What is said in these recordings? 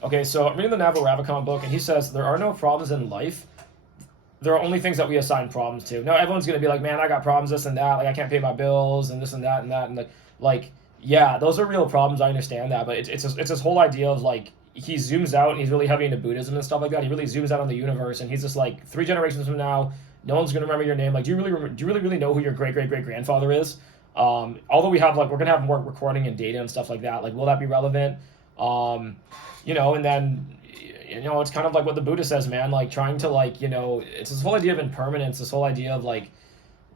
Okay, so I'm reading the Naval Ravikant book, and he says there are no problems in life. There are only things that we assign problems to. Now everyone's gonna be like, man, I got problems, this and that. Like I can't pay my bills, and this and that and that, and like yeah, those are real problems. I understand that, but it's this whole idea of like he zooms out and he's really heavy into Buddhism and stuff like that. He really zooms out on the universe, and he's just like 3 generations from now, no one's gonna remember your name. Like, do you really know who your great grandfather is? Although we have like we're gonna have more recording and data and stuff like that. Like, will that be relevant? Um, and then it's kind of like what the Buddha says, man. Like trying to like it's this whole idea of impermanence, this whole idea of like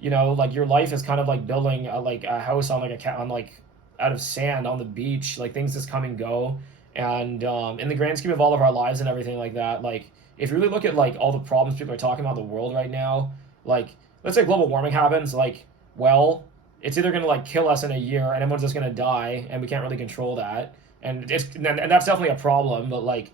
like your life is kind of like building like a house on like a cat on like out of sand on the beach. Like things just come and go, and in the grand scheme of all of our lives and everything like that, like if you really look at like all the problems people are talking about in the world right now, like let's say global warming happens, like well, it's either gonna like kill us in a year and everyone's just gonna die, and we can't really control that, and that's definitely a problem, but like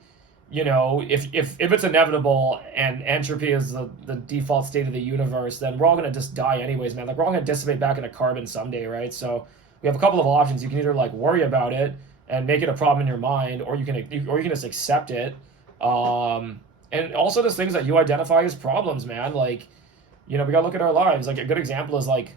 if it's inevitable and entropy is the default state of the universe, then we're all gonna just die anyways, man. Like we're all gonna dissipate back into carbon someday, right? So we have a couple of options. You can either like worry about it and make it a problem in your mind, or you can just accept it. And also there's things that you identify as problems, man. Like we gotta look at our lives. Like a good example is like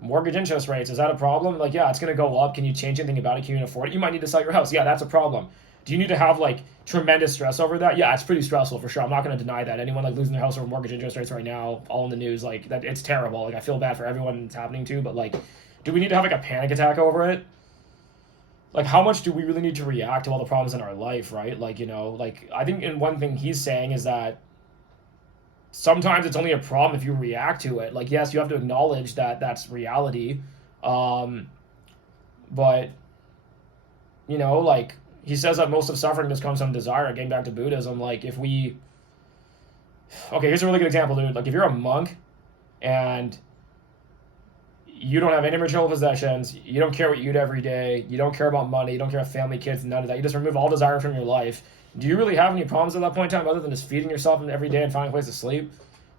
mortgage interest rates. Is that a problem? Like, yeah, it's gonna go up. Can you change anything about it? Can you afford it? You might need to sell your house. Yeah, that's a problem. Do you need to have like tremendous stress over that? Yeah, it's pretty stressful for sure. I'm not going to deny that. Anyone like losing their house over mortgage interest rates right now, all in the news, like that, it's terrible. Like I feel bad for everyone it's happening to, but like, do we need to have like a panic attack over it? Like, how much do we really need to react to all the problems in our life, right? Like, like I think in one thing he's saying is that sometimes it's only a problem if you react to it. Like, yes, you have to acknowledge that that's reality, um, but like he says that most of suffering just comes from desire. Getting back to Buddhism, like if we, okay, here's a really good example, dude. Like if you're a monk and you don't have any material possessions, you don't care what you eat every day, you don't care about money, you don't care about family, kids, none of that. You just remove all desire from your life. Do you really have any problems at that point in time other than just feeding yourself every day and finding a place to sleep?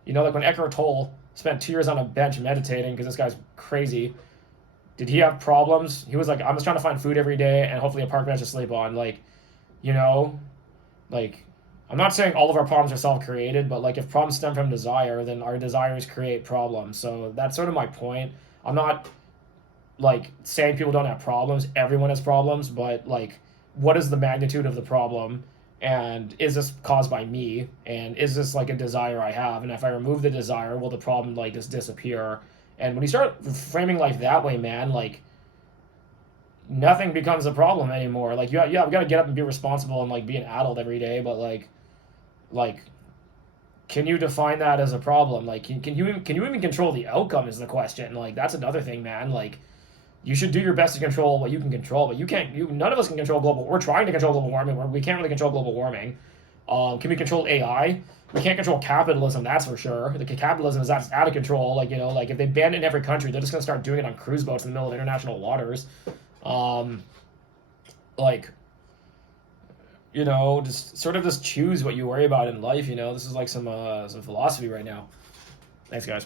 Like when Eckhart Tolle spent 2 years on a bench meditating because this guy's crazy. Did he have problems? He was like, I'm just trying to find food every day and hopefully a park bench to sleep on. Like, you know, like I'm not saying all of our problems are self-created, but like if problems stem from desire, then our desires create problems. So that's sort of my point. I'm not like saying people don't have problems. Everyone has problems, but like, what is the magnitude of the problem? And is this caused by me? And is this like a desire I have? And if I remove the desire, will the problem like just disappear? And when you start framing life that way, man, like nothing becomes a problem anymore. Like yeah, we gotta get up and be responsible and like be an adult every day, but like can you define that as a problem? Like can you even control the outcome is the question. Like that's another thing, man. Like you should do your best to control what you can control, but you can't. None of us can control global. We're trying to control global warming. We can't really control global warming. Can we control AI? We can't control capitalism. That's for sure. The capitalism is out of control. Like like if they ban it in every country, they're just gonna start doing it on cruise boats in the middle of international waters. Um, like just sort of just choose what you worry about in life. This is like some philosophy right now. Thanks, guys.